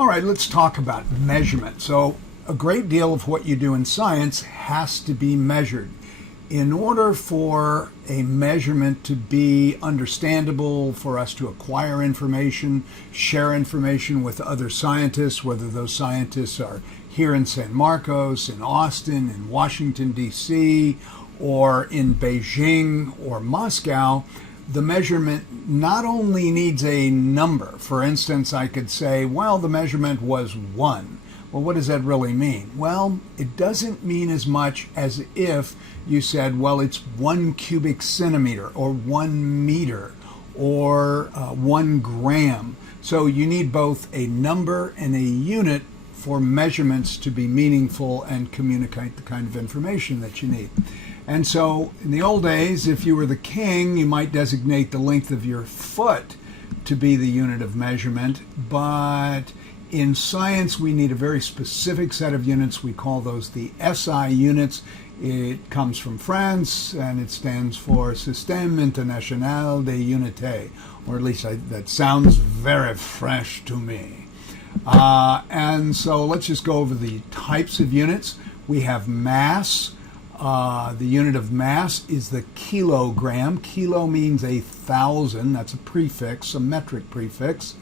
All right, let's talk about measurement. So a great deal of what you do in science has to be measured. In order for a measurement to be understandable, for us to acquire information, share information with other scientists, whether those scientists are here in San Marcos, in Austin, in Washington, D.C., or in Beijing or Moscow, the measurement not only needs a number. For instance, I could say, well, the measurement was 1. Well, what does that really mean? Well, it doesn't mean as much as if you said, well, it's 1 cubic centimeter or 1 meter or 1 gram. So you need both a number and a unit for measurements to be meaningful and communicate the kind of information that you need. And so in the old days, if you were the king, you might designate the length of your foot to be the unit of measurement. But in science, we need a very specific set of units. We call those the SI units. It comes from France, and it stands for Système International des Unités, or at least that sounds very French to me. And so let's just go over the types of units. We have mass. The unit of mass is the kilogram. Kilo means 1,000. That's a prefix, a metric prefix.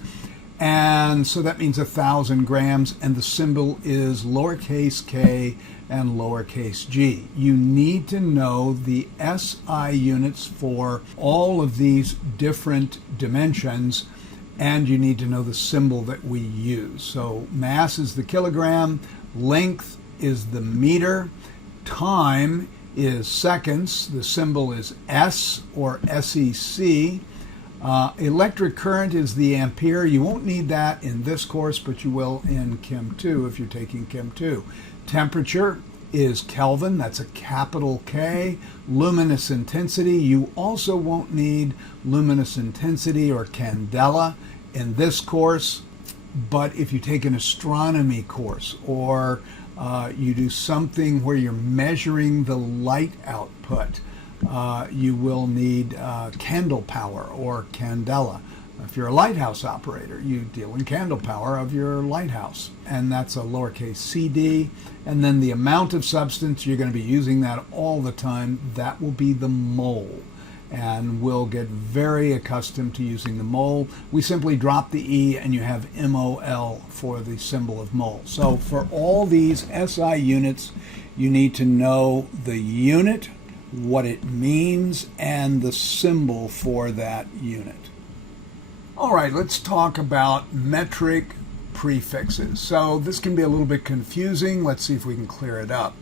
And so that means 1,000 grams, and the symbol is lowercase k and lowercase g. You need to know the SI units for all of these different dimensions, and you need to know the symbol that we use. So mass is the kilogram, length is the meter, time is seconds, the symbol is S or SEC. Electric current is the ampere. You won't need that in this course, but you will in Chem 2 if you're taking Chem 2. Temperature is Kelvin, that's a capital K. Luminous intensity, you also won't need luminous intensity or candela in this course, but if you take an astronomy course or you do something where you're measuring the light output, you will need candle power or candela. If you're a lighthouse operator, you deal in candle power of your lighthouse, and that's a lowercase cd. And then the amount of substance, you're going to be using that all the time. That will be the mole, and we'll get very accustomed to using the mole. We simply drop the E and you have MOL for the symbol of mole. So for all these SI units, you need to know the unit, what it means, and the symbol for that unit. All right, let's talk about metric prefixes. So this can be a little bit confusing. Let's see if we can clear it up.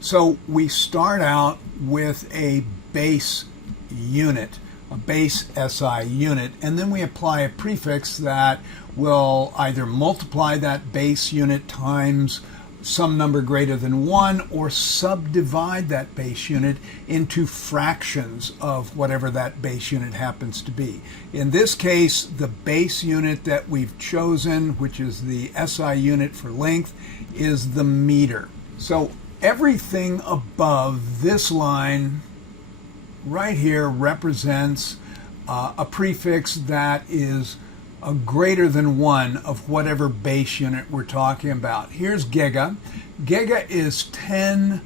So we start out with a base unit, a base SI unit, and then we apply a prefix that will either multiply that base unit times some number greater than 1 or subdivide that base unit into fractions of whatever that base unit happens to be. In this case, the base unit that we've chosen, which is the SI unit for length, is the meter. So everything above this line right here represents a prefix that is a greater than 1 of whatever base unit we're talking about. Here's giga. Giga is 10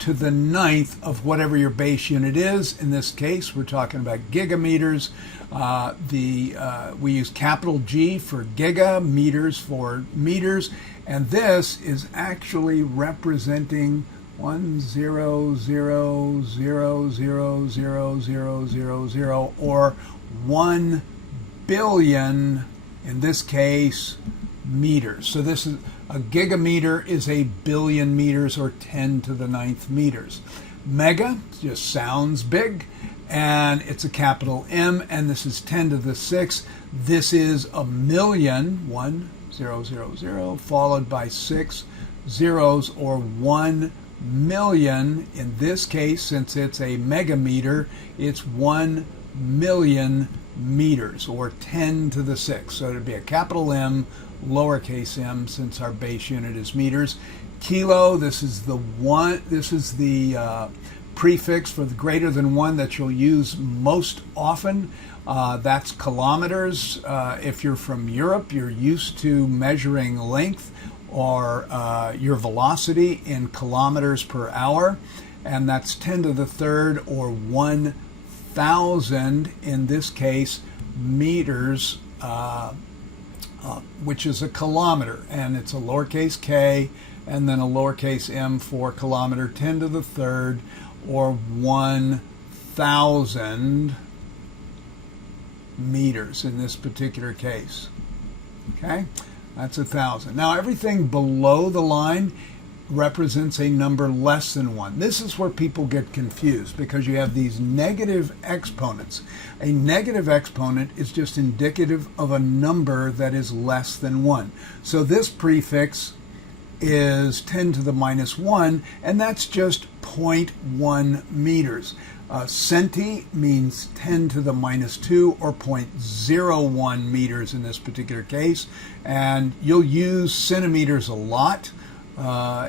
to the 9th of whatever your base unit is. In this case, we're talking about gigameters. We use capital G for giga, meters for meters, and this is actually representing 1,000,000,000,000 or 1 billion, in this case, meters. So this is a gigameter is a billion meters or 10 to the 9th meters. Mega just sounds big, and it's a capital M, and this is 10 to the 6th. This is a million, 1,000,000, followed by 6 zeros, or 1 million. In this case, since it's a megameter, it's 1 million meters, or 10 to the 6th. So it'd be a capital M, lowercase m, since our base unit is meters. Kilo, this is the prefix for the greater than 1 that you'll use most often. That's kilometers. If you're from Europe, you're used to measuring length or your velocity in kilometers per hour, and that's 10 to the third or 1,000 in this case meters, which is a kilometer, and it's a lowercase k and then a lowercase m for kilometer, 10 to the third or 1,000 meters in this particular case. Okay, that's 1,000. Now everything below the line represents a number less than 1. This is where people get confused because you have these negative exponents. A negative exponent is just indicative of a number that is less than 1. So this prefix is 10 to the minus 1, and that's just 0.1 meters. Centi means 10 to the minus 2 or 0.01 meters in this particular case, and you'll use centimeters a lot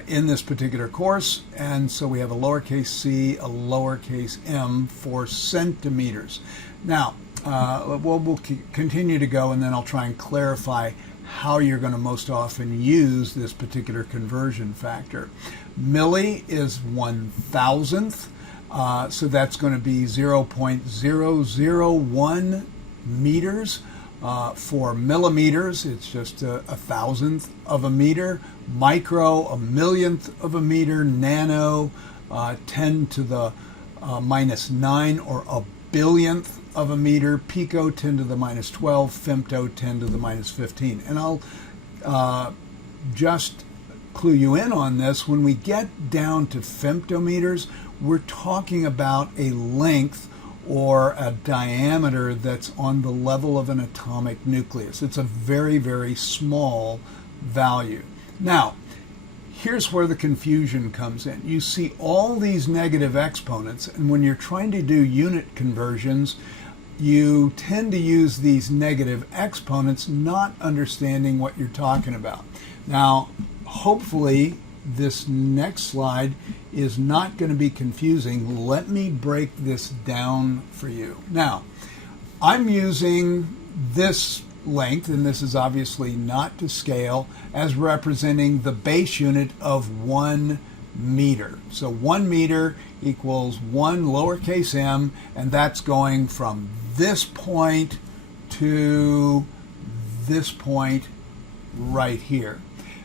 in this particular course, and so we have a lowercase c, a lowercase m for centimeters. Now, we'll continue to go, and then I'll try and clarify how you're going to most often use this particular conversion factor. Milli is 1,000th, so that's going to be 0.001 meters. For millimeters, it's just a thousandth of a meter. Micro, a millionth of a meter. Nano, 10 to the minus 9 or a billionth of a meter. Pico, 10 to the minus 12. Femto, 10 to the minus 15. And I'll just clue you in on this. When we get down to femtometers, we're talking about a length or a diameter that's on the level of an atomic nucleus. It's a very, very small value. Now, here's where the confusion comes in. You see all these negative exponents, and when you're trying to do unit conversions, you tend to use these negative exponents, not understanding what you're talking about. Now, hopefully, this next slide is not going to be confusing. Let me break this down for you. Now, I'm using this length, and this is obviously not to scale, as representing the base unit of 1 meter. So 1 meter equals 1 lowercase m, and that's going from this point to this point right here.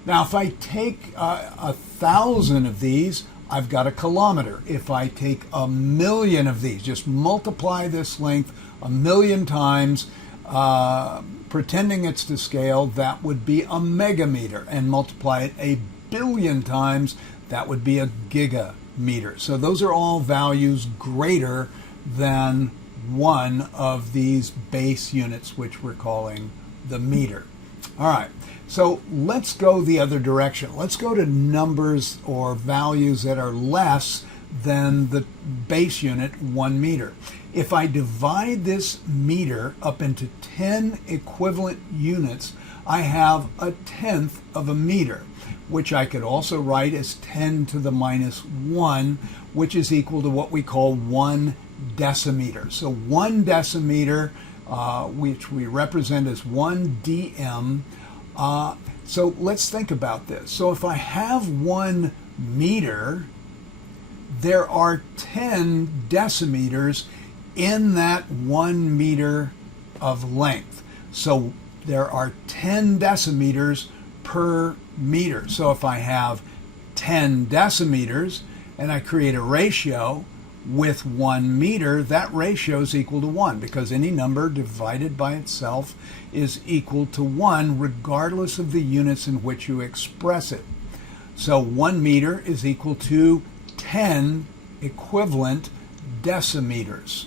Now, if I take 1,000 of these, I've got a kilometer. If I take 1,000,000 of these, just multiply this length 1,000,000 times, pretending it's to scale, that would be a megameter. And multiply it 1,000,000,000 times, that would be a gigameter. So those are all values greater than one of these base units, which we're calling the meter. All right. So let's go the other direction. Let's go to numbers or values that are less than the base unit 1 meter. If I divide this meter up into 10 equivalent units, I have a tenth of a meter, which I could also write as 10 to the minus 1, which is equal to what we call 1 decimeter. So 1 decimeter, which we represent as 1 dm. So let's think about this. So if I have 1 meter, there are 10 decimeters in that 1 meter of length. So there are 10 decimeters per meter. So if I have 10 decimeters and I create a ratio with 1 meter, that ratio is equal to 1, because any number divided by itself is equal to 1 regardless of the units in which you express it. So 1 meter is equal to 10 equivalent decimeters.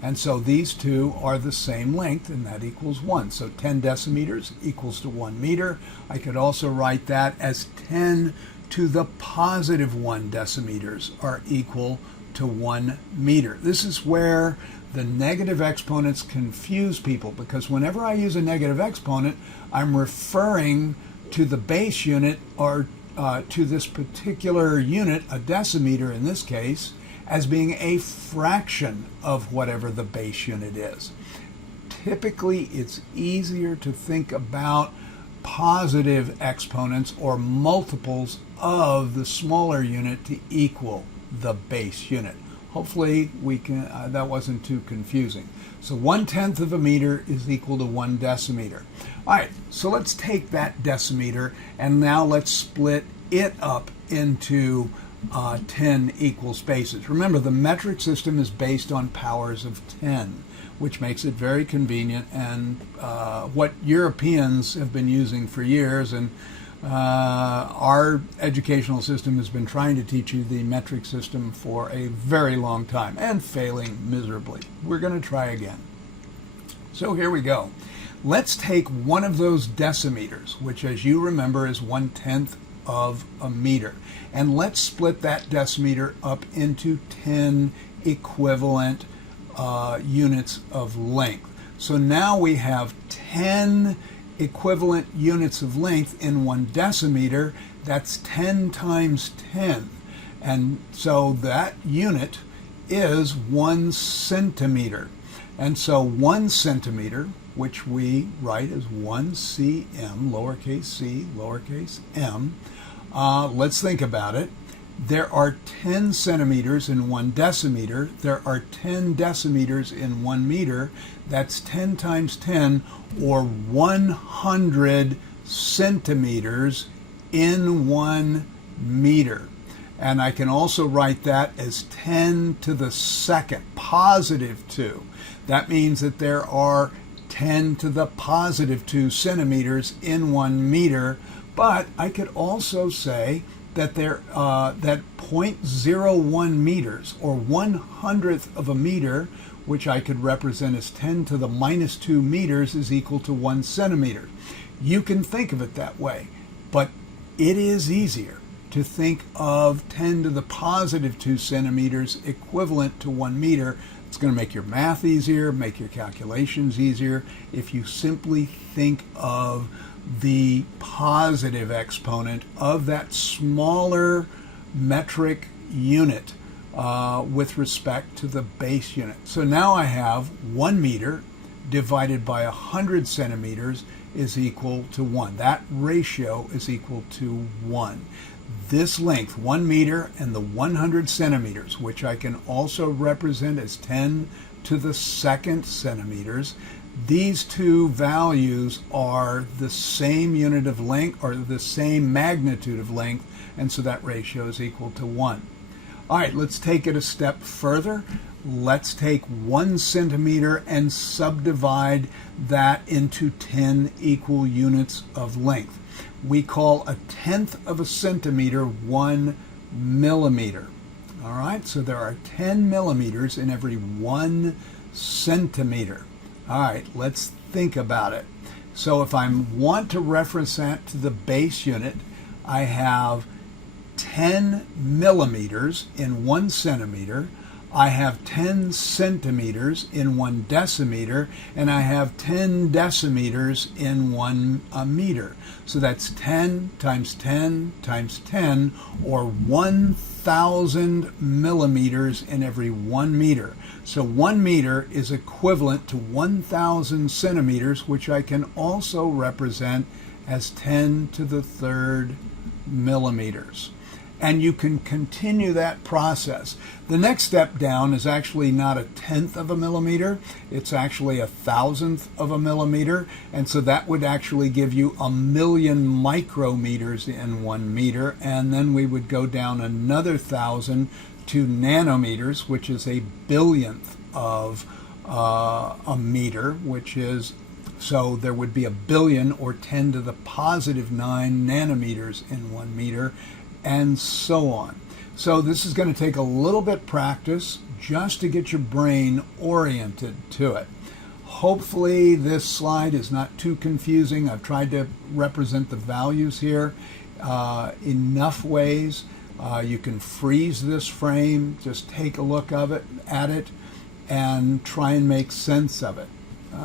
And so these two are the same length, and that equals 1. So 10 decimeters equals to 1 meter. I could also write that as 10 to the positive 1 decimeters are equal to 1 meter. This is where the negative exponents confuse people, because whenever I use a negative exponent, I'm referring to the base unit, or to this particular unit, a decimeter in this case, as being a fraction of whatever the base unit is. typically it's easier to think about positive exponents or multiples of the smaller unit to equal the base unit. Hopefully we can that wasn't too confusing. So 1/10 of a meter is equal to 1 decimeter. All right, so let's take that decimeter and now let's split it up into 10 equal spaces. Remember, the metric system is based on powers of 10, which makes it very convenient, and what Europeans have been using for years, and our educational system has been trying to teach you the metric system for a very long time and failing miserably. We're going to try again. So here we go. Let's take one of those decimeters, which as you remember is 1/10 of a meter, and let's split that decimeter up into 10 equivalent units of length. So now we have 10 equivalent units of length in 1 decimeter. That's 10 times 10, and so that unit is 1 centimeter. And so 1 centimeter, which we write as 1 cm, lowercase c, lowercase m, let's think about it. There are 10 centimeters in 1 decimeter. There are 10 decimeters in 1 meter. That's 10 times 10, or 100 centimeters in 1 meter. And I can also write that as 10 to the second, positive 2. That means that there are 10 to the positive 2 centimeters in 1 meter. But I could also say that that 0.01 meters, or 1/100th of a meter, which I could represent as 10 to the minus 2 meters, is equal to 1 centimeter. You can think of it that way, but it is easier to think of 10 to the positive 2 centimeters equivalent to 1 meter. It's going to make your math easier, make your calculations easier, if you simply think of the positive exponent of that smaller metric unit with respect to the base unit. So now I have 1 meter divided by 100 centimeters is equal to 1. That ratio is equal to 1. This length, 1 meter, and the 100 centimeters, which I can also represent as 10 to the second centimeters, these two values are the same unit of length, or the same magnitude of length, and so that ratio is equal to 1. All right, let's take it a step further. Let's take 1 centimeter and subdivide that into 10 equal units of length. We call 1/10 of a centimeter 1 millimeter. All right, so there are 10 millimeters in every 1 centimeter. All right, let's think about it. So if I want to reference that to the base unit, I have 10 millimeters in 1 centimeter, I have 10 centimeters in 1 decimeter, and I have 10 decimeters in 1 meter. So that's 10 times 10 times 10, or 1,000 millimeters in every 1 meter. So 1 meter is equivalent to 1,000 centimeters, which I can also represent as 10 to the third millimeters. And you can continue that process. The next step down is actually not 1/10 of a millimeter, it's actually 1,000th of a millimeter, and so that would actually give you 1,000,000 micrometers in 1 meter, and then we would go down another 1,000 to nanometers, which is a billionth of a meter, which is, so there would be 1,000,000,000, or 10 to the positive 9 nanometers in 1 meter, and so on. So this is going to take a little bit practice just to get your brain oriented to it. Hopefully this slide is not too confusing. I've tried to represent the values here enough ways. You can freeze this frame, just take a look at it, and try and make sense of it.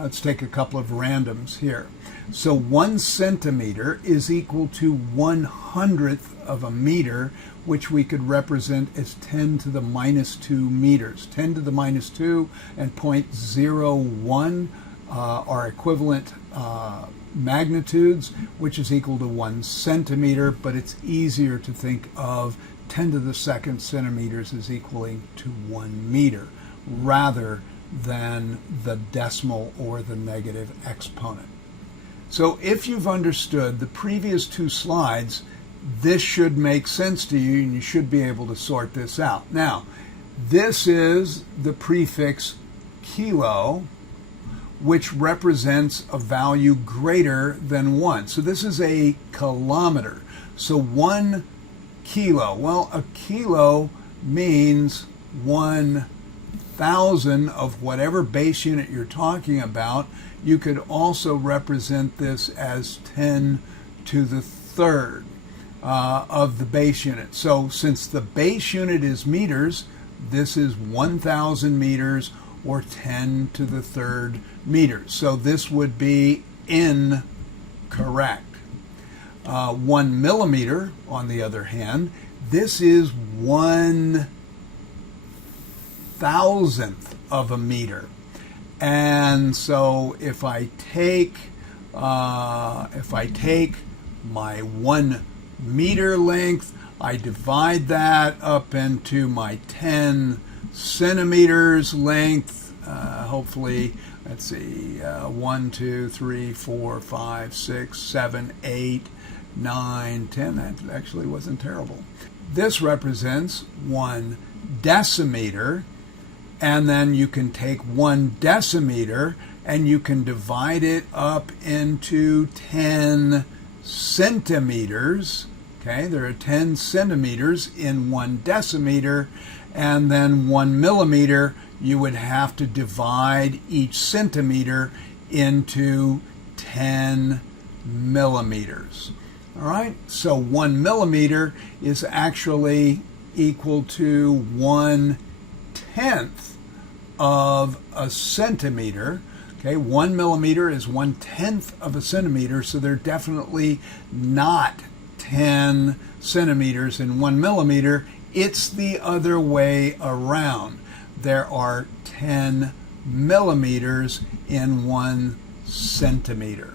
Let's take a couple of randoms here. So 1 centimeter is equal to 1/100th of a meter, which we could represent as 10 to the minus 2 meters. 10 to the minus 2 and 0.01 are equivalent magnitudes, which is equal to 1 centimeter, but it's easier to think of 10 to the second centimeters as equaling to 1 meter rather than the decimal or the negative exponent. So if you've understood the previous two slides, this should make sense to you and you should be able to sort this out. Now, this is the prefix kilo, which represents a value greater than 1. So this is a kilometer. So 1 kilo. Well, a kilo means 1,000 of whatever base unit you're talking about. You could also represent this as 10 to the third of the base unit. So since the base unit is meters, this is 1,000 meters or 10 to the third meters. So this would be incorrect. 1 millimeter, on the other hand, this is 1,000th of a meter. And so if I take my 1 meter length, I divide that up into my 10 centimeters length. Hopefully, let's see, 1, 2, 3, 4, 5, 6, 7, 8, 9, 10. That actually wasn't terrible. This represents 1 decimeter, and then you can take 1 decimeter and you can divide it up into 10 centimeters. Okay, there are 10 centimeters in 1 decimeter, and then 1 millimeter, you would have to divide each centimeter into 10 millimeters. All right, so 1 millimeter is actually equal to 1/10 of a centimeter. Okay, 1 millimeter is 1/10 of a centimeter, so they're definitely not 10 centimeters in 1 millimeter. It's the other way around. There are 10 millimeters in 1 centimeter.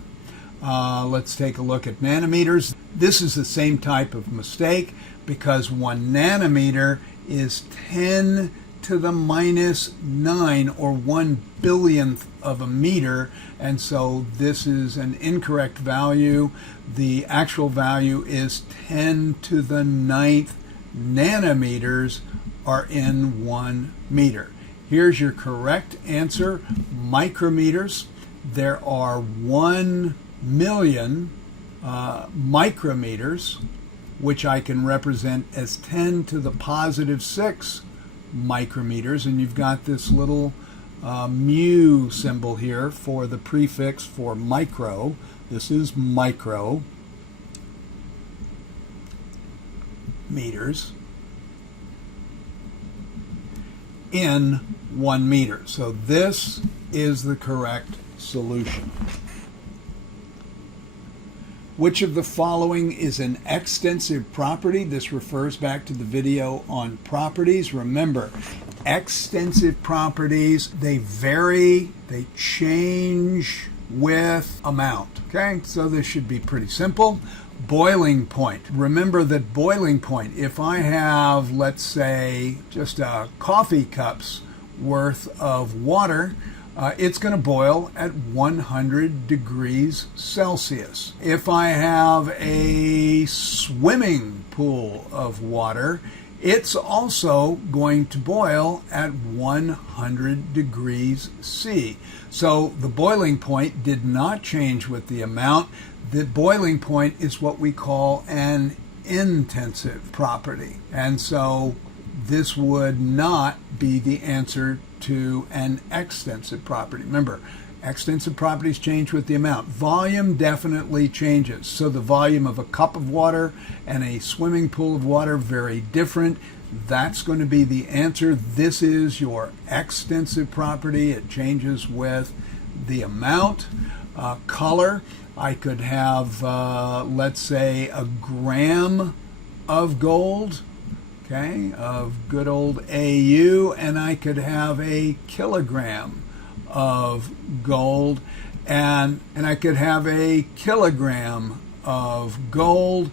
Let's take a look at nanometers. This is the same type of mistake because 1 nanometer is 10 to the minus 9 or 1 billionth of a meter, and so this is an incorrect value. The actual value is 10 to the 9th nanometers are in 1 meter. Here's your correct answer, micrometers. There are 1 million micrometers, which I can represent as 10 to the positive 6 micrometers, and you've got this little mu symbol here for the prefix for micro. This is micro meters in 1 meter. So this is the correct solution. Which of the following is an extensive property? This refers back to the video on properties. Remember, extensive properties, they vary, they change with amount. Okay, so this should be pretty simple. Boiling point. Remember that boiling point, if I have, let's say, just a coffee cup's worth of water, it's going to boil at 100 degrees Celsius. If I have a swimming pool of water, it's also going to boil at 100 degrees C. So the boiling point did not change with the amount. The boiling point is what we call an intensive property. And so this would not be the answer to an extensive property. Remember, extensive properties change with the amount. Volume definitely changes. So the volume of a cup of water and a swimming pool of water, very different. That's going to be the answer. This is your extensive property. It changes with the amount. Color, I could have, let's say, a gram of gold, okay, of good old AU, and I could have a kilogram of gold, and I could have a kilogram of gold,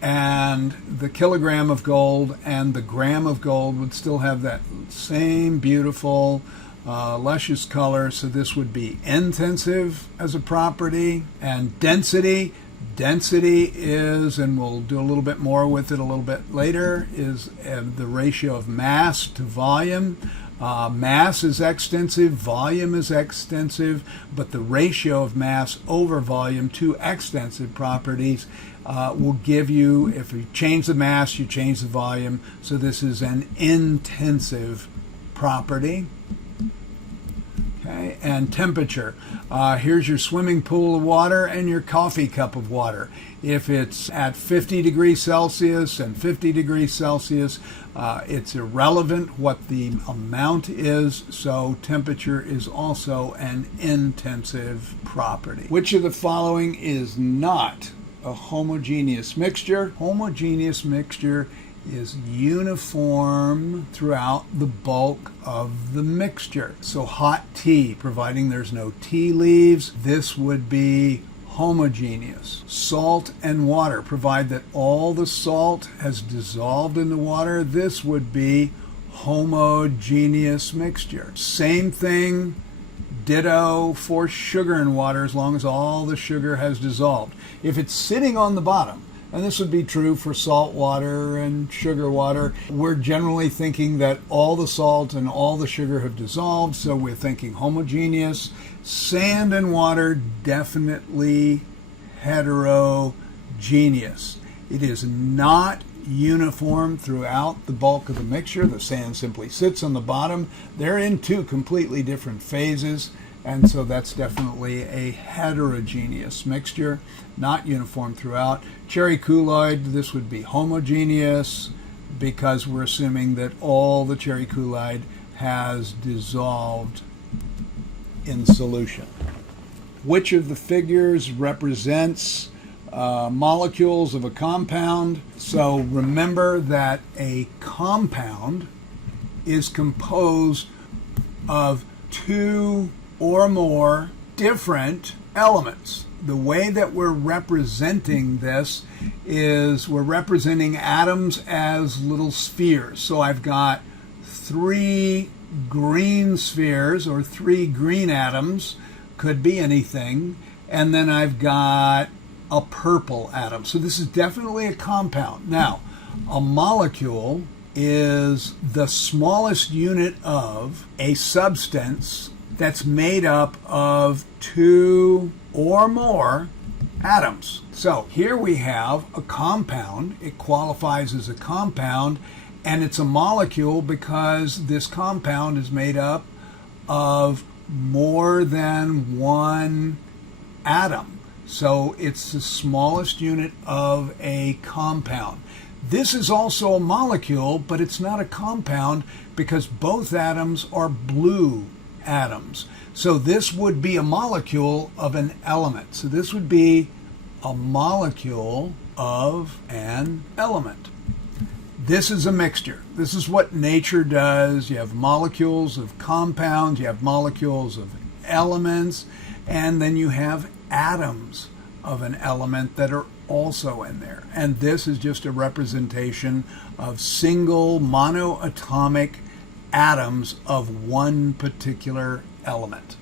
and the kilogram of gold and the gram of gold would still have that same beautiful luscious color. So this would be intensive as a property. And density is, and we'll do a little bit more with it a little bit later, is the ratio of mass to volume. Mass is extensive, volume is extensive, but the ratio of mass over volume to extensive properties will give you, if you change the mass, you change the volume. So this is an intensive property. Okay, and temperature. Here's your swimming pool of water and your coffee cup of water. If it's at 50 degrees Celsius and 50 degrees Celsius, it's irrelevant what the amount is, so temperature is also an intensive property. Which of the following is not a homogeneous mixture? Homogeneous mixture is uniform throughout the bulk of the mixture. So hot tea, providing there's no tea leaves, this would be homogeneous. Salt and water, provide that all the salt has dissolved in the water, this would be homogeneous mixture. Same thing, ditto for sugar and water, as long as all the sugar has dissolved. If it's sitting on the bottom, and this would be true for salt water and sugar water, we're generally thinking that all the salt and all the sugar have dissolved, so we're thinking homogeneous. Sand and water, definitely heterogeneous. It is not uniform throughout the bulk of the mixture. The sand simply sits on the bottom. They're in two completely different phases, and so that's definitely a heterogeneous mixture, not uniform throughout. Cherry Kool-Aid, this would be homogeneous because we're assuming that all the cherry Kool-Aid has dissolved in solution. Which of the figures represents molecules of a compound? So remember that a compound is composed of two or more different elements. The way that we're representing this is we're representing atoms as little spheres. So I've got 3 green spheres, or 3 green atoms, could be anything, and then I've got a purple atom. So this is definitely a compound. Now, a molecule is the smallest unit of a substance that's made up of 2 or more atoms. So here we have a compound. It qualifies as a compound, and it's a molecule because this compound is made up of more than one atom. So it's the smallest unit of a compound. This is also a molecule, but it's not a compound because both atoms are blue atoms. So this would be a molecule of an element. So this would be a molecule of an element. This is a mixture. This is what nature does. You have molecules of compounds, you have molecules of elements, and then you have atoms of an element that are also in there. And this is just a representation of single monoatomic atoms of one particular element.